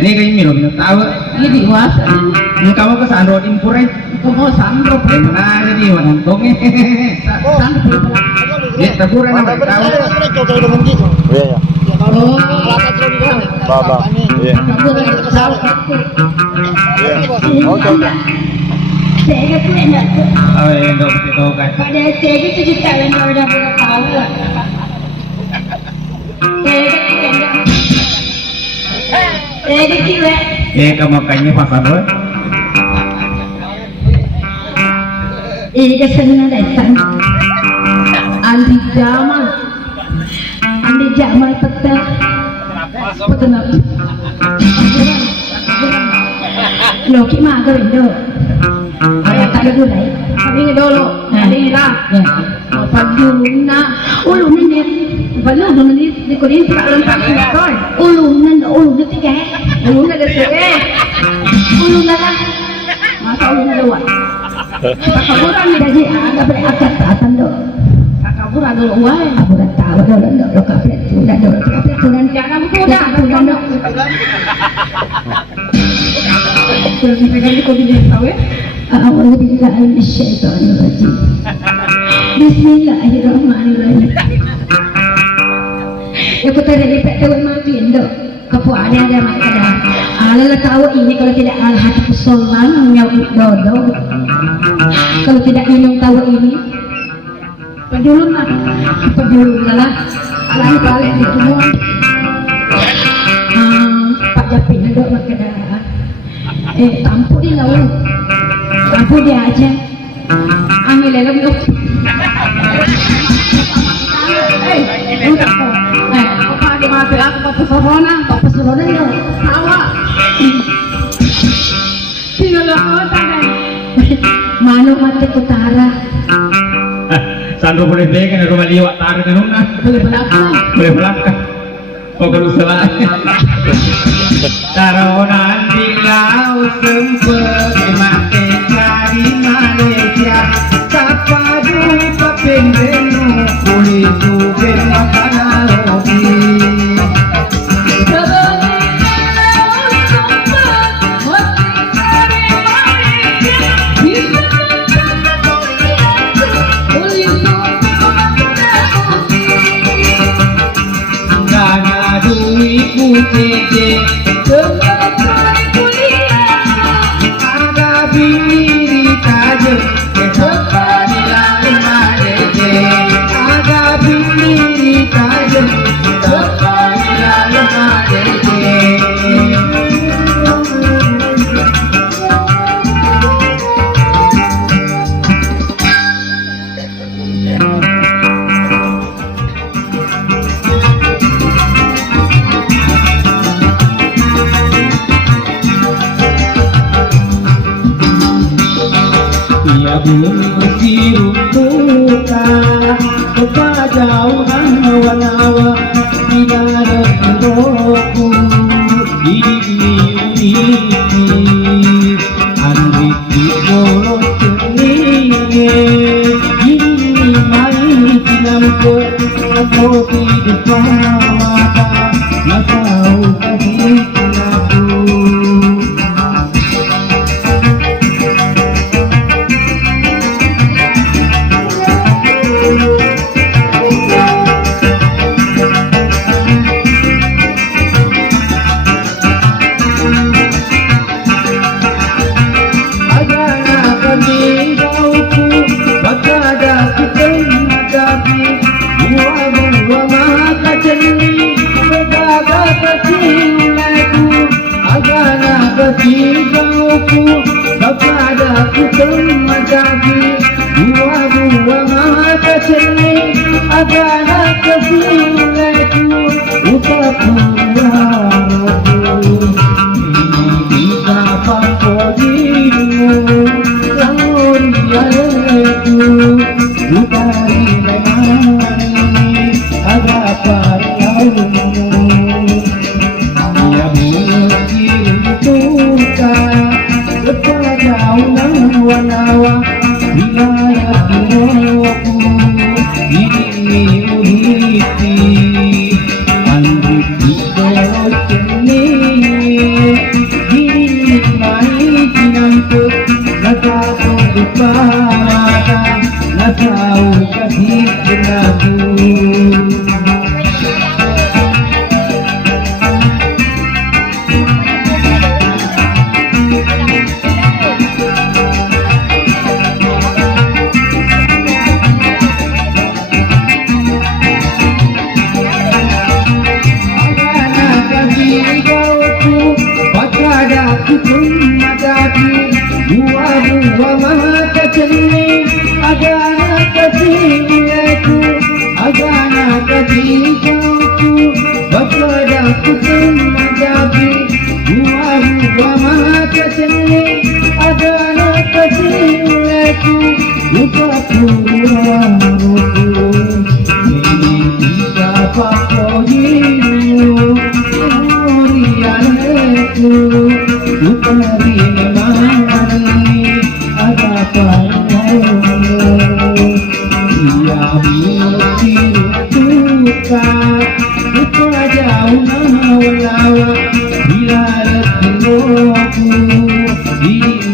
Ini kayak minum tahu ini puasa ini kamu ke sandro impur kamu sandro nah jadi wantung sandro ya taburan apa tahu iya ya oh baba iya oke saya tuh enak oh ya enggak begitu kan pada saya itu cerita yang udah pernah tahu ya kamu kayaknya pasar loh ini kesenangan datang Andi Jamal petang lo gimana kau itu ada tak ada gulai ini dulu ini lah paduna ulun ini balu ulun ini di korin tak lengkap kan ulun tiga ulun ada sebe ulun ada masa ulun ada wat kaburan ni dah ada boleh akad atan do kaburan dulu wah kaburan tahu dulu lo kafe sudah dulu kafe sudah jangan sudah do Terus pegang kau dia tahu ya? A'udzubillahi minasyaitonirrajim. Bismillahirrahmanirrahim. Ya putar dari tahu mati endo. Kapu ada makada. Ala tahu ini kalau tidak al hati pesolan nyawut dodo. Kalau tidak minum tahu ini, pedulun lah. Ala balik itu semua. Pak Japin ada makada. Tampu di laut, tampu dia aja. Ambil lelem tu. Udah kok. Apa di mata aku Pak Pesorona itu tawa. Tinggal apa Manu mati utara. Sandro boleh pegang rumah liwat tarik di rumah. Boleh belakang. Boleh belakang. Oh kalau salah. Taronan di laut sempet mati cari Malaysia. Sapa jumpa pendenu boleh juga makanan robi. jeje Sebagai kuliah Aga biri kaje Sepani lalu majeje Aga biri kaje Sepani lalu majeje Ya bumi rupa kepada awan-awan bila rohku ini andri bolot ini mai dinamku aku hidup mata tahu kasih aku Kepadaku terjadi dua mata cermin adalah kesilaku utaku ini betapa podimu lamun diaku utari memang ada pariaumu ya mungkin tukar kepada awan-awan wilayah rohku ini uhiti andri bolot ini mai dinamku nataku depan natau kasih aku Dua mata cermin agana kasihku agana kasihku bapadaku menjadi dua mata cermin agana kasihku utaku ini betapa podimu murianku utari memang ada padamu ia bercinta kepada awan-awan bila rohku ini